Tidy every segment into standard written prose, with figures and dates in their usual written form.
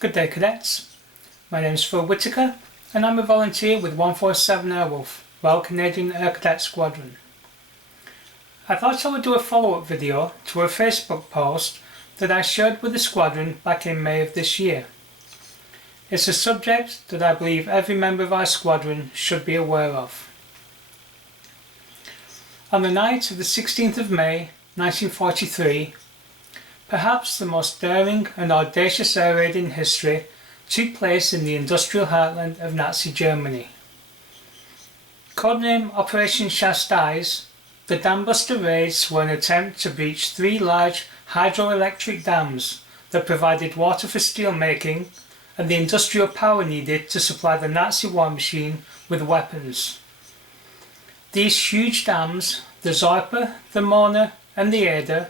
Good day, cadets. My name is Phil Whitaker and I'm a volunteer with 147 Airwolf, Royal Canadian Air Cadet Squadron. I thought I would do a follow-up video to a Facebook post that I shared with the squadron back in May of this year. It's a subject that I believe every member of our squadron should be aware of. On the night of the 16th of May 1943, perhaps the most daring and audacious air raid in history took place in the industrial heartland of Nazi Germany. Codename Operation Chastise, the dambuster raids were an attempt to breach three large hydroelectric dams that provided water for steel making and the industrial power needed to supply the Nazi war machine with weapons. These huge dams, the Zorpa, the Mona and the Eder,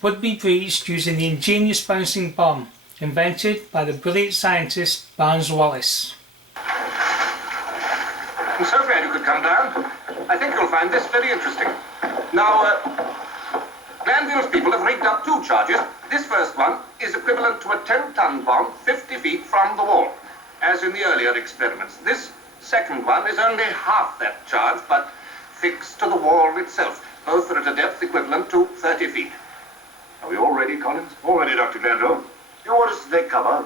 would be breached using the ingenious bouncing bomb invented by the brilliant scientist Barnes Wallis. I'm so glad you could come down. I think you'll find this very interesting. Now, Glanville's people have rigged up two charges. This first one is equivalent to a 10-ton bomb 50 feet from the wall, as in the earlier experiments. This second one is only half that charge, but fixed to the wall itself. Both are at a depth equivalent to 30 feet. Are we all ready, Collins? All ready, Dr. Glanville. You want us to take cover?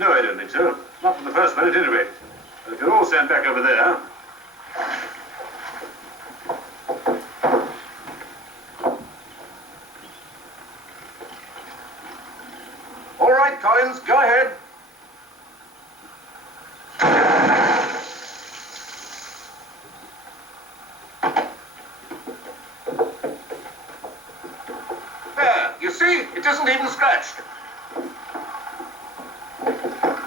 No, I don't think so. Not for the first minute, at any rate. But if you'll all stand back over there. All right, Collins, go ahead. There, you see, it isn't even scratched.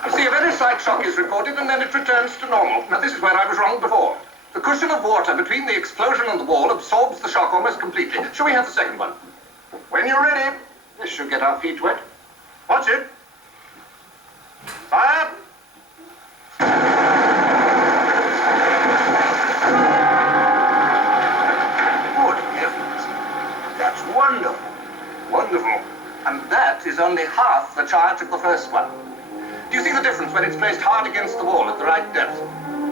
You see, a very slight shock is reported and then it returns to normal. Now, this is where I was wrong before. The cushion of water between the explosion and the wall absorbs the shock almost completely. Shall we have the second one? When you're ready. This should get our feet wet. Watch it. Fire! Good heavens. That's wonderful. Wonderful. And that is only half the charge of the first one. Do you see the difference when it's placed hard against the wall at the right depth?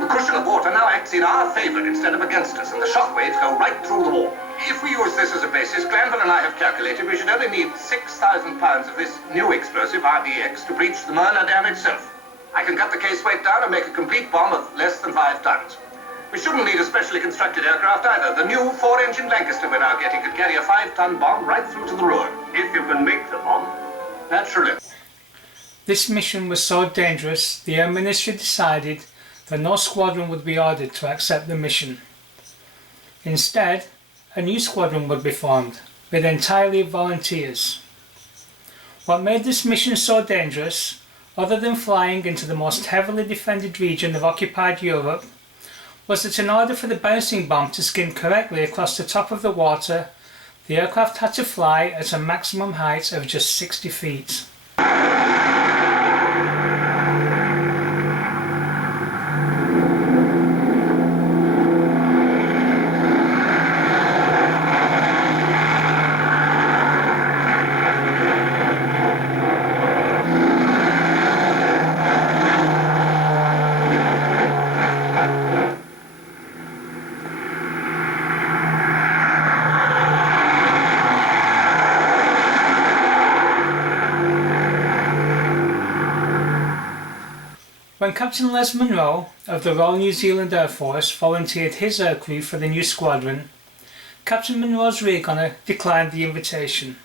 The cushion of water now acts in our favor instead of against us, and the shock waves go right through the wall. If we use this as a basis, Glanville and I have calculated we should only need 6,000 pounds of this new explosive, RDX, to breach the Myrna Dam itself. I can cut the case weight down and make a complete bomb of less than 5 tons. We shouldn't need a specially constructed aircraft either. The new 4-engine Lancaster we're now getting could carry a 5-ton bomb right through to the ruin. If you can make the bomb. Naturally. This mission was so dangerous, the Air Ministry decided that no squadron would be ordered to accept the mission. Instead, a new squadron would be formed, with entirely volunteers. What made this mission so dangerous, other than flying into the most heavily defended region of occupied Europe, was that in order for the bouncing bomb to skim correctly across the top of the water, the aircraft had to fly at a maximum height of just 60 feet. When Captain Les Munro of the Royal New Zealand Air Force volunteered his aircrew for the new squadron, Captain Munro's rear gunner declined the invitation,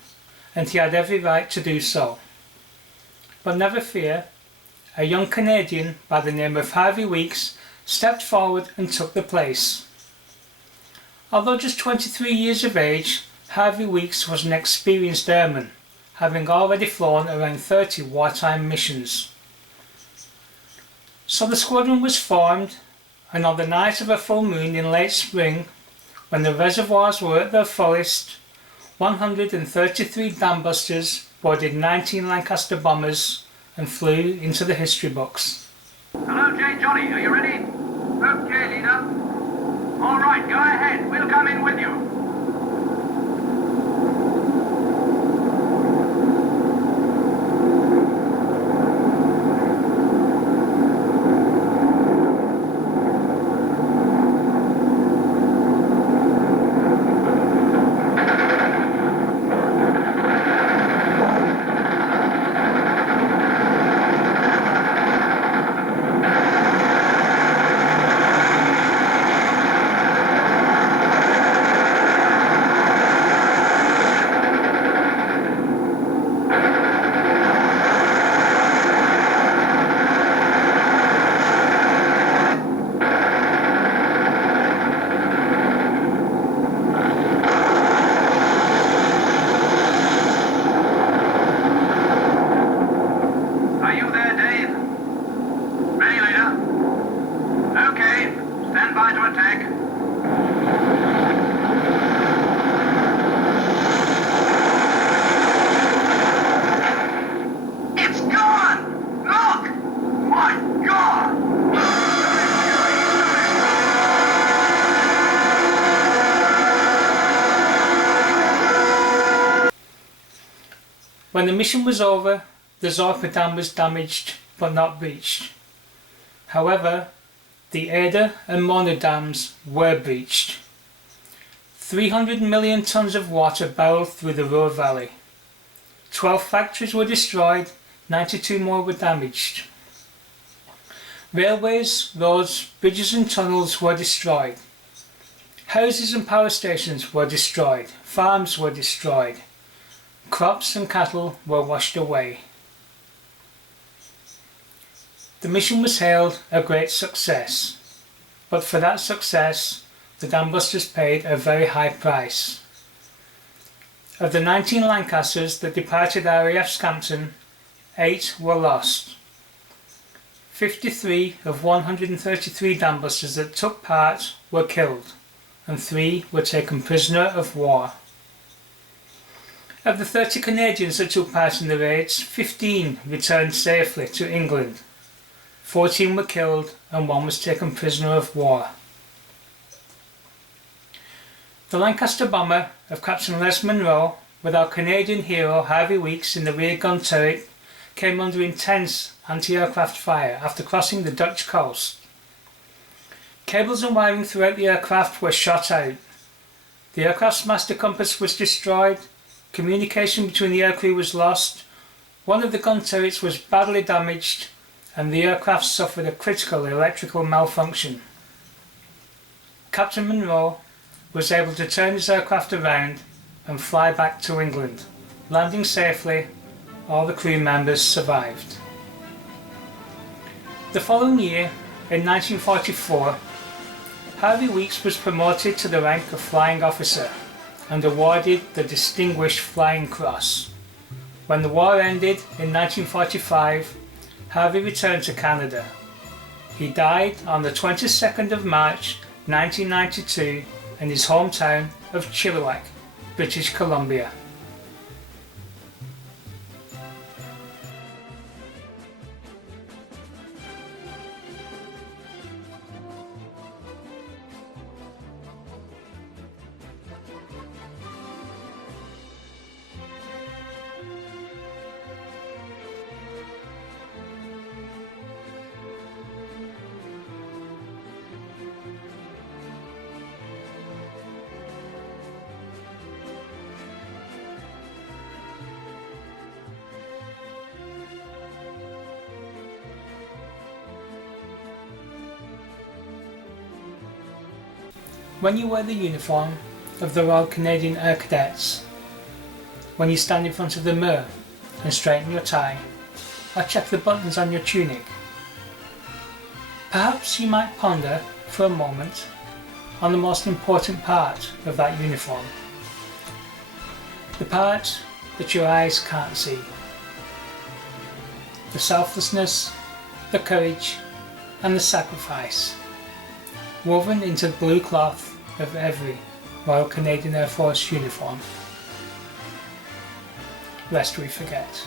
and he had every right to do so. But never fear, a young Canadian by the name of Harvey Weeks stepped forward and took the place. Although just 23 years of age, Harvey Weeks was an experienced airman, having already flown around 30 wartime missions. So the squadron was formed, and on the night of a full moon in late spring, when the reservoirs were at their fullest, 133 dambusters boarded 19 Lancaster bombers and flew into the history books. Hello, J. Johnny, are you ready? Okay, leader. All right, go ahead. We'll come in with you. When the mission was over, the Zorpa Dam was damaged but not breached. However, the Ada and Mona dams were breached. 300 million tons of water barreled through the Ruhr Valley. 12 factories were destroyed, 92 more were damaged. Railways, roads, bridges and tunnels were destroyed. Houses and power stations were destroyed. Farms were destroyed. Crops and cattle were washed away. The mission was hailed a great success, but for that success the dam busters paid a very high price. Of the 19 Lancasters that departed RAF Scampton, 8 were lost. 53 of 133 dam busters that took part were killed, and 3 were taken prisoner of war. Of the 30 Canadians that took part in the raids, 15 returned safely to England. 14 were killed and 1 was taken prisoner of war. The Lancaster bomber of Captain Les Munro, with our Canadian hero Harvey Weeks in the rear gun turret, came under intense anti-aircraft fire after crossing the Dutch coast. Cables and wiring throughout the aircraft were shot out. The aircraft's master compass was destroyed, communication between the aircrew was lost, one of the gun turrets was badly damaged, and the aircraft suffered a critical electrical malfunction. Captain Munro was able to turn his aircraft around and fly back to England. Landing safely, all the crew members survived. The following year, in 1944, Harvey Weeks was promoted to the rank of Flying Officer and awarded the Distinguished Flying Cross. When the war ended in 1945, Harvey returned to Canada. He died on the 22nd of March 1992 in his hometown of Chilliwack, British Columbia. When you wear the uniform of the Royal Canadian Air Cadets, when you stand in front of the mirror and straighten your tie, or check the buttons on your tunic, perhaps you might ponder for a moment on the most important part of that uniform. The part that your eyes can't see. The selflessness, the courage and the sacrifice woven into the blue cloth of every Royal Canadian Air Force uniform, lest we forget.